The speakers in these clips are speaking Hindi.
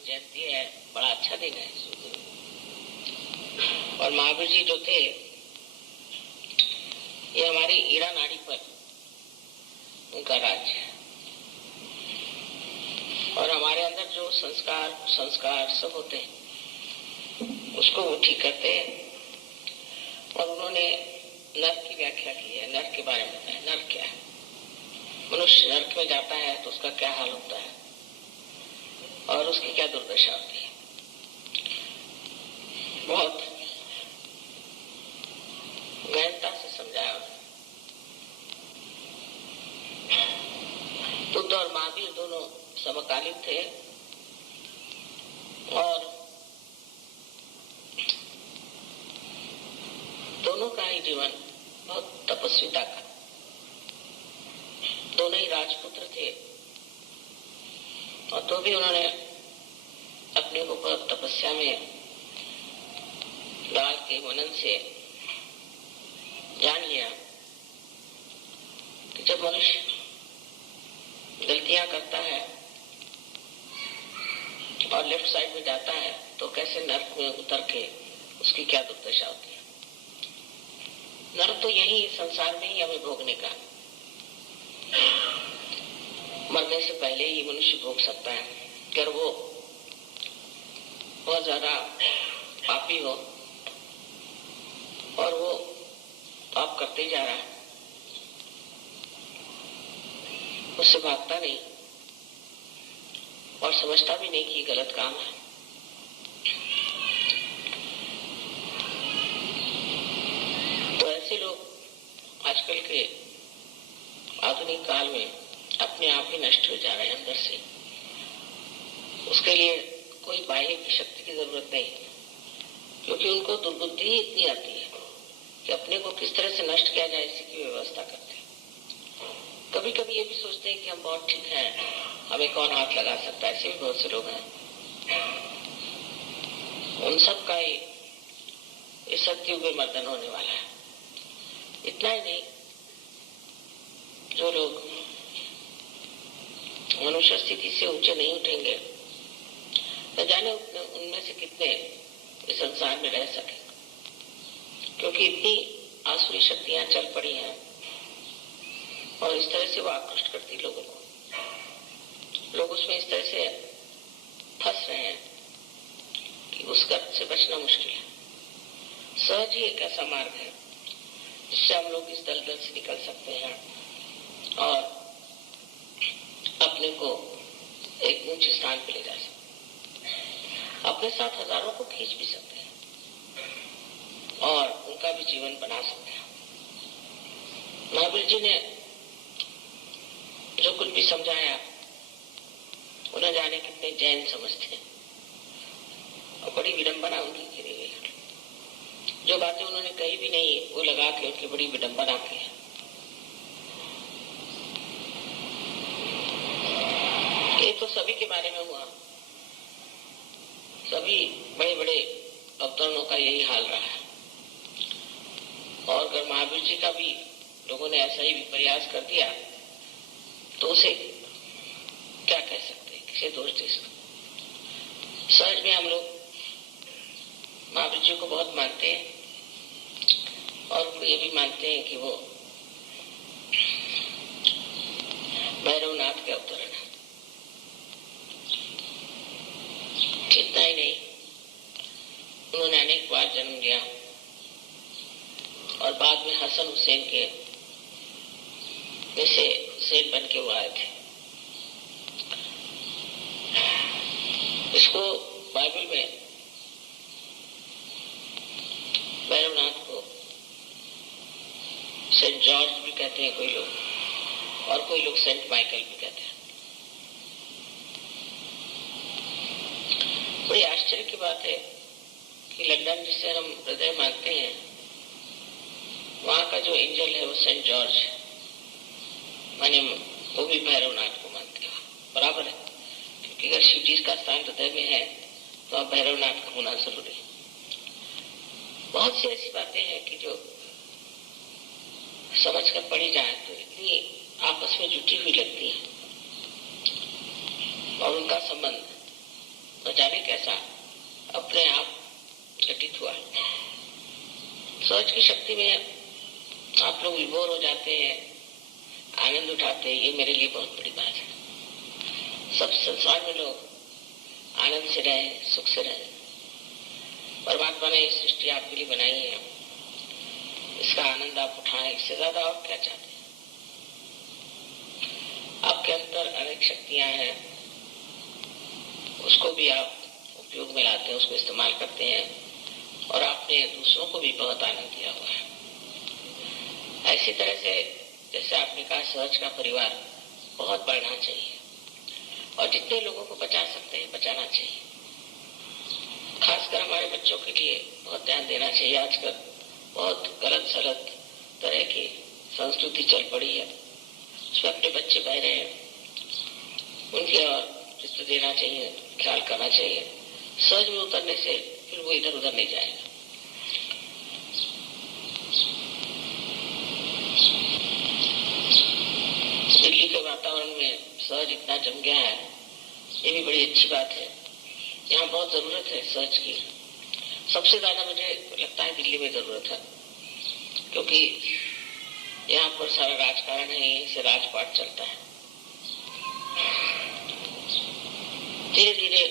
जयंती है, बड़ा अच्छा दिन है। और महावीर जी जो थे ये हमारी ईरा नाड़ी पर उनका राज है और हमारे अंदर जो संस्कार सब होते हैं उसको वो ठीक करते हैं। और उन्होंने नर्क की व्याख्या की है, नर्क के बारे में बताया। नर्क क्या है? मनुष्य नर्क में जाता है तो उसका क्या हाल होता है और उसकी क्या दुर्दशा होती है। बहुत गहनता से समझाया। बुद्ध और महावीर दोनों समकालीन थे और दोनों का ही जीवन बहुत तपस्विता का। दोनों ही राजपुत्र थे और तो भी उन्होंने अपने को बहुत तपस्या में डाल के मनन से जान लिया कि जब मनुष्य गलतियां करता है और लेफ्ट साइड में जाता है तो कैसे नर्क में उतर के उसकी क्या दुर्दशा होती है। नर्क तो यही संसार में ही हमें भोगने का, मरने से पहले ही मनुष्य भोग सकता है। अगर वो बहुत ज्यादा पापी हो और वो पाप करते जा रहा है, उससे भागता नहीं और समझता भी नहीं कि गलत काम है। तो ऐसे लोग आजकल के आधुनिक काल में अपने आप ही नष्ट हो जा रहे हैं अंदर से। उसके लिए कोई बाह्य की शक्ति की जरूरत नहीं, क्योंकि उनको दुर्बुद्धि ही इतनी आती है कि अपने को किस तरह से नष्ट किया जाए इसी की व्यवस्था करते हैं। कभी कभी ये भी सोचते हैं कि हम बहुत ठीक हैं, हमें कौन हाथ लगा सकता है। ऐसे भी बहुत से लोग हैं। उन सब का ही इस सत्युग में मर्दन होने वाला है। इतना ही नहीं, जो लोग मनुष्य स्थिति से ऊंचे नहीं उठेंगे न जाने उनमें से कितने इस संसार में रह सके, क्योंकि इतनी आसुरी शक्तियां चल पड़ी हैं और इस तरह से वो आकृष्ट करती लोगों को। लोग उसमें इस तरह से फंस रहे हैं कि उस गर्त से बचना मुश्किल है। सहज ही एक ऐसा मार्ग है जिससे हम लोग इस दलदल से निकल सकते हैं और अपने को एक ऊंचे स्थान पे ले जा सकते हैं। अपने साथ हजारों को खींच भी सकते हैं और उनका भी जीवन बना सकते हैं। महावीर जी ने जो कुछ भी समझाया उन्हें जाने कितने जैन समझते हैं और बड़ी विडंबना उनकी गिरी गई। जो बातें उन्होंने कही भी नहीं वो लगा के उनकी बड़ी विडंबना की है। ये तो सभी के बारे में हुआ। सभी बड़े बड़े अवतरणों का यही हाल रहा है। और अगर महावीर जी का भी लोगों ने ऐसा ही प्रयास कर दिया तो उसे क्या कह सकते हैं, किसे दोष दे सकते। सहज में हम लोग महावीर जी को बहुत मानते हैं और उनको ये भी मानते हैं कि वो भैरवनाथ के अवतरण है। इतना ही नहीं, उन्होंने अनेक बार जन्म लिया और बाद में हसन हुसैन के जैसे हुसैन बन के वो आए थे। इसको बाइबल में भैरवनाथ को सेंट जॉर्ज भी कहते हैं कोई लोग, और कोई लोग सेंट माइकल भी कहते हैं। बड़ी आश्चर्य की बात है कि लंदन जिसे हम हृदय मानते हैं वहां का जो एंजल है वो सेंट जॉर्ज, माने वो भी भैरवनाथ को मानते हैं। बराबर है, क्योंकि अगर शिव जी का स्थान हृदय में है तो आप भैरवनाथ का होना जरूरी है। बहुत सी ऐसी बातें हैं कि जो समझ कर पढ़ी जाए तो इतनी आपस में जुटी हुई लगती है और उनका संबंध न सबकी शक्ति में आप लोग विभोर हो जाते हैं, आनंद उठाते हैं, ये मेरे लिए बहुत बड़ी बात है। सब संसार में लोग आनंद से रहे, सुख से रहे। परमात्मा ने ये सृष्टि आपके लिए बनाई है, इसका आनंद आप उठाएं, इससे ज्यादा और क्या चाहते हैं। आपके अंदर अनेक शक्तियां हैं, उसको भी आप उपयोग में लाते हैं, उसको इस्तेमाल करते हैं, और आपने दूसरों को भी बहुत आनंद दिया हुआ है। ऐसी तरह से जैसे आपने कहा, सहज का परिवार बहुत बढ़ना चाहिए और जितने लोगों को बचा सकते हैं बचाना चाहिए। खासकर हमारे बच्चों के लिए बहुत ध्यान देना चाहिए। आजकल बहुत गलत सलत तरह की संस्कृति चल पड़ी है, उसमें अपने बच्चे बह रहे हैं, उनके और चित्त देना चाहिए, ख्याल करना चाहिए। सहज में उतरने से फिर वो इधर उधर नहीं जाएगा। दिल्ली के वातावरण में सहज इतना जम गया है, ये भी बड़ी अच्छी बात है। यहाँ बहुत जरूरत है सहज की। सबसे ज्यादा मुझे लगता है दिल्ली में जरूरत है, क्योंकि यहाँ पर सारा राजकारण है, यहीं से राजपाट चलता है। धीरे धीरे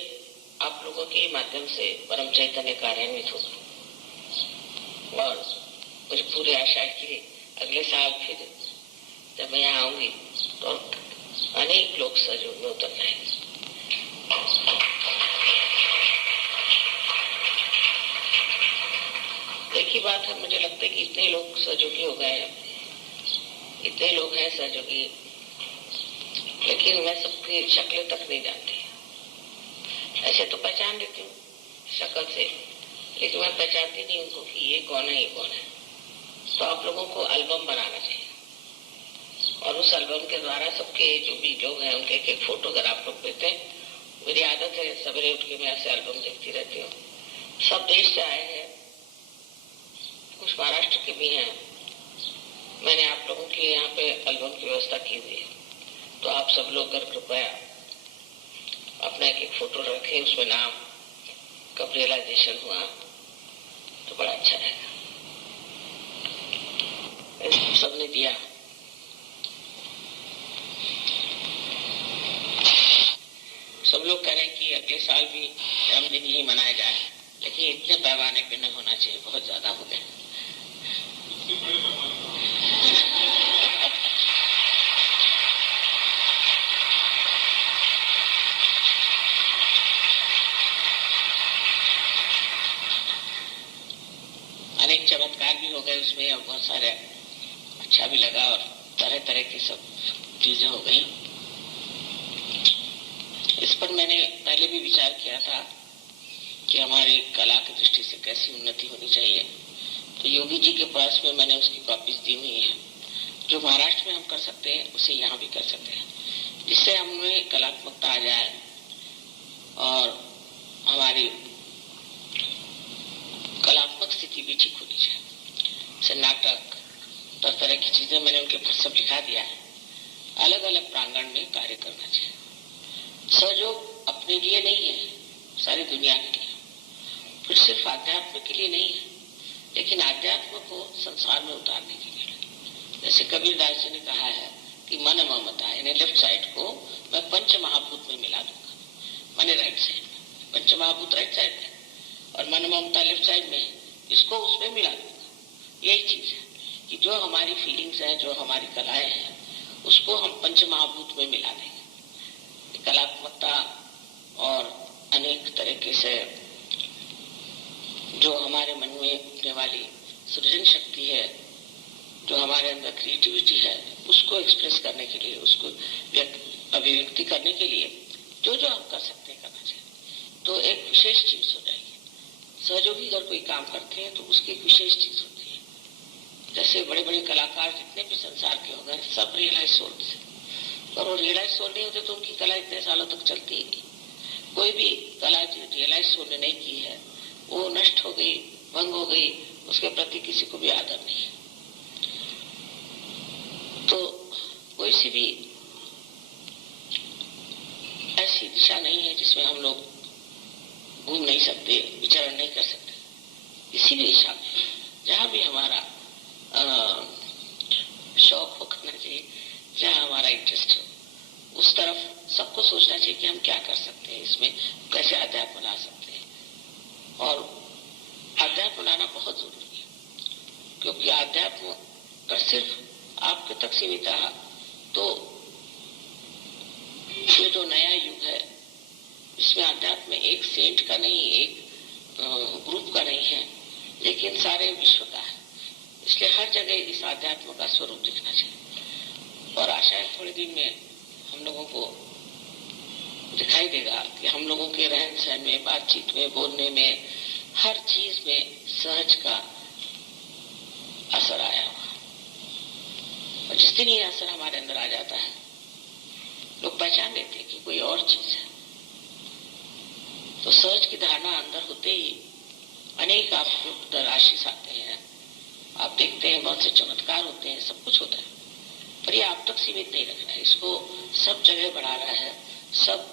आप लोगों के माध्यम से परम चैतन्य कार्यान्वित होगा, और मुझे पूरी आशा है कि अगले साल फिर जब मैं यहाँ आऊंगी तो अनेक लोग सहयोग में उतर जाएंगे। एक ही बात है, मुझे लगता है कि इतने लोग सहयोगी हो गए हैं, इतने लोग हैं सहयोगी, लेकिन मैं सबकी शक्लें तक नहीं जानती। ऐसे तो पहचान लेती हूँ शक्ल से, लेकिन मैं पहचानती नहीं उनको कि ये कौन है, ये कौन है। तो आप लोगों को एल्बम बनाना चाहिए, और उस एल्बम के द्वारा सबके जो भी लोग हैं उनके एक फोटो अगर आप लोग देते हैं। मेरी आदत है सवेरे उठ के मैं ऐसे एल्बम देखती रहती हूँ। सब देश से आए हैं, कुछ महाराष्ट्र के भी हैं। मैंने आप लोगों के लिए यहाँ पे एल्बम की व्यवस्था की हुई है, तो आप सब लोग अगर कृपया अपना एक फोटो रखें, उसमें नाम कब रियलाइजेशन हुआ तो बड़ा अच्छा रहेगा। सबने दिया। सब लोग कह रहे हैं कि अगले साल भी जन्मदिन ही मनाया जाए, लेकिन इतने पैमाने पे न होना चाहिए, बहुत ज्यादा हो गए। अनेक चमत्कार भी हो गए उसमें, और बहुत सारे अच्छा भी लगा, और तरह तरह की सब चीजें हो गई। इस पर मैंने पहले भी विचार किया था कि हमारी कला की दृष्टि से कैसी उन्नति होनी चाहिए। तो योगी जी के पास में मैंने उसकी कॉपीज दी हुई है। जो महाराष्ट्र में हम कर सकते हैं उसे यहाँ भी कर सकते हैं, जिससे हमें कलात्मकता आ जाए और हमारी कलात्मक स्थिति भी ठीक होनी चाहिए। जैसे नाटक, तरह तरह की चीजें मैंने उनके पास सब लिखा दिया है। अलग अलग प्रांगण में कार्य करना चाहिए। सहयोग अपने लिए नहीं है, सारी दुनिया के लिए, फिर सिर्फ आध्यात्म के लिए नहीं है, लेकिन आध्यात्म को संसार में उतारने के लिए। जैसे कबीरदास जी ने कहा है कि मन ममता, यानी लेफ्ट साइड को मैं पंच महाभूत में मिला दूंगा, माने राइट साइड में। पंच महाभूत राइट साइड में और मन ममता लेफ्ट साइड में, इसको उसमें मिला दूंगा। यही चीज है कि जो हमारी फीलिंग्स है, जो हमारी कलाएं हैं, उसको हम पंच महाभूत में मिला देंगे। कलात्मकता और अनेक तरीके से जो हमारे मन में उठने वाली सृजन शक्ति है, जो हमारे अंदर क्रिएटिविटी है, उसको एक्सप्रेस करने के लिए, उसको अभिव्यक्ति करने के लिए जो जो हम कर सकते हैं करना चाहिए। तो एक विशेष चीज हो जाएगी। सहयोगी अगर कोई काम करते हैं तो उसकी एक विशेष चीज होती है। जैसे बड़े बड़े कलाकार जितने भी संसार के हो गए, सब रियलाइज सोल से, और वो रियलाइज सोल नहीं होते तो उनकी कला इतने सालों तक चलती ही नहीं। कोई भी कला जो रियलाइज सोल ने नहीं की है वो नष्ट हो गई, भंग हो गई, उसके प्रति किसी को भी आदर नहीं है। तो कोई सी भी ऐसी दिशा नहीं है जिसमें हम लोग घूम नहीं सकते, विचरण नहीं कर सकते। इसी भी दिशा में जहाँ भी हमारा शौक हो करना चाहिए, जहाँ हमारा इंटरेस्ट हो, उस तरफ सबको सोचना चाहिए कि हम क्या कर सकते हैं, इसमें कैसे अध्यात्म ला सकते हैं। और अध्यात्म लाना बहुत जरूरी है, क्योंकि अध्यात्म का सिर्फ आपके तक सीमित रहा तो ये जो नया युग है इसमें अध्यात्म एक सेंट का नहीं, एक ग्रुप का नहीं है, लेकिन सारे विश्व का है। इसलिए हर जगह इस अध्यात्म का स्वरूप दिखना चाहिए। और आशा है थोड़े दिन में हम लोगों को दिखाई देगा कि हम लोगों के रहन सहन में, बातचीत में, बोलने में, हर चीज में सहज का असर आया हुआ। और जिस दिन ये असर हमारे अंदर आ जाता है, लोग पहचान लेते हैं कि कोई और चीज है। तो सहज की धारणा अंदर होते ही अनेक आपको आशीष आते हैं, आप देखते हैं बहुत से चमत्कार होते हैं, सब कुछ होता है। पर ये आप तक सीमित नहीं रखना है, इसको सब जगह बढ़ाना है, सब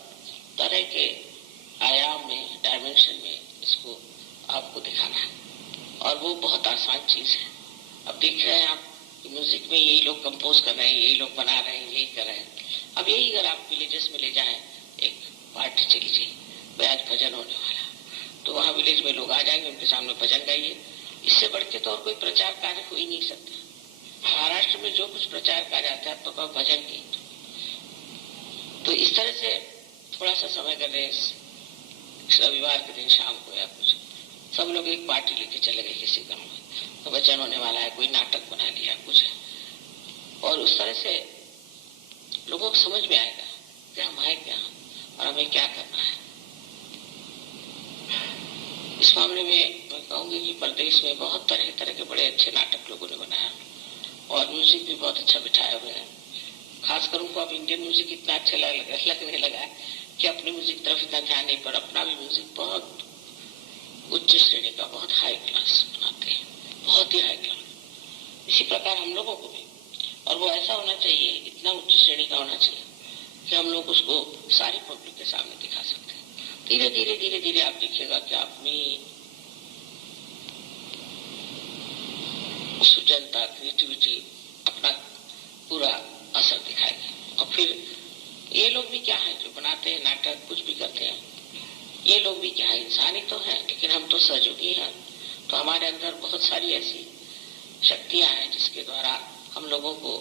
तरह के आयाम में, डायमेंशन में इसको आपको दिखाना है। और वो बहुत आसान चीज है। अब देख रहे हैं आप म्यूजिक में यही लोग कंपोज कर रहे हैं, यही लोग बना रहे हैं, यही कर रहे हैं। अब यही अगर आप विलेजेस में ले जाएं, एक पार्टी चली जाए, भाई आज भजन होने वाला, तो वहाँ विलेज में लोग आ जाएंगे, उनके सामने भजन गाइए। इससे बढ़ के तो और कोई प्रचार कार्य हो ही नहीं सकता। महाराष्ट्र में जो कुछ प्रचार कार्य आता है तो भजन की, तो इस तरह से थोड़ा सा समय कर रहे, रविवार के दिन शाम को या कुछ सब लोग एक पार्टी लेके चले गए किसी गाँव में, तो भजन होने वाला है, कोई नाटक बना लिया कुछ है। और उस तरह से लोगों को समझ में आएगा कि हम है क्या और हमें क्या करना है। इस मामले में मैं कहूंगी कि प्रदेश में बहुत तरह तरह के बड़े अच्छे नाटक लोगों ने बनाया और म्यूजिक भी बहुत अच्छा बिठाए हुए हैं। खासकर उनको अब इंडियन म्यूजिक इतना अच्छा लगने लगा है कि अपने म्यूजिक तरफ इतना ध्यान नहीं, पर अपना भी म्यूजिक बहुत उच्च श्रेणी का, बहुत हाई क्लास बनाते हैं, बहुत ही हाई क्लास। इसी प्रकार हम लोगों को भी, और वो ऐसा होना चाहिए, इतना उच्च श्रेणी का होना चाहिए कि हम लोग उसको सारी पब्लिक के सामने दिखा सकते हैं। धीरे धीरे धीरे धीरे आप देखिएगा कि अपनी सुजनता, क्रिएटिविटी अपना पूरा असर दिखाएगी। और फिर ये लोग भी क्या है जो बनाते हैं नाटक, कुछ भी करते हैं, ये लोग भी क्या है, इंसान ही तो है, लेकिन हम तो सहयोगी हैं। तो हमारे अंदर बहुत सारी ऐसी शक्तियां हैं जिसके द्वारा हम लोगों को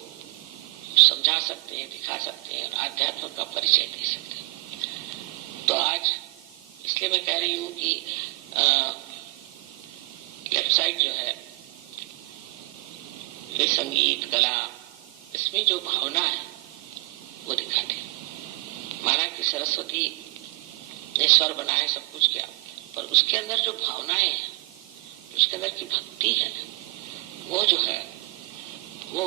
समझा सकते हैं, दिखा सकते हैं और आध्यात्म का परिचय दे सकते हैं। तो आज इसलिए मैं कह रही हूँ कि वेबसाइट जो है ये संगीत, कला, इसमें जो भावना है वो दिखाते। माना कि सरस्वती ने स्वर बनाए, सब कुछ किया, पर उसके अंदर जो भावनाएं हैं, उसके अंदर की भक्ति है, वो जो है वो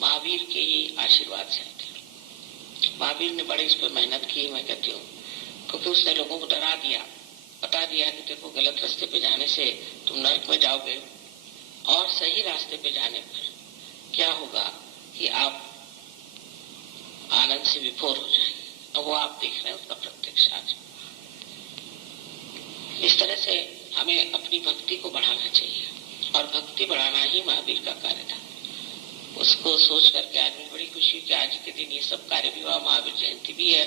महावीर के ही आशीर्वाद से आती है। महावीर ने बड़े इस पर मेहनत की, मैं कहती हूँ, क्योंकि उसने लोगों को डरा दिया, बता दिया कि देखो गलत रास्ते पे जाने से तुम नरक में जाओगे और सही रास्ते पे जाने पर क्या होगा कि आप आनंद से विभोर हो जाएंगे। अब वो आप देख रहे हैं उसका प्रत्यक्ष आज। इस तरह से हमें अपनी भक्ति को बढ़ाना चाहिए और भक्ति बढ़ाना ही महावीर का कार्य था। उसको सोच करके आज मुझे बड़ी खुशी कि आज के दिन ये सब कार्य भी हुआ, महावीर जयंती भी है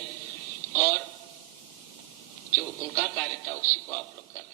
और जो उनका कार्य था उसी को आप लोग कर रहे हैं।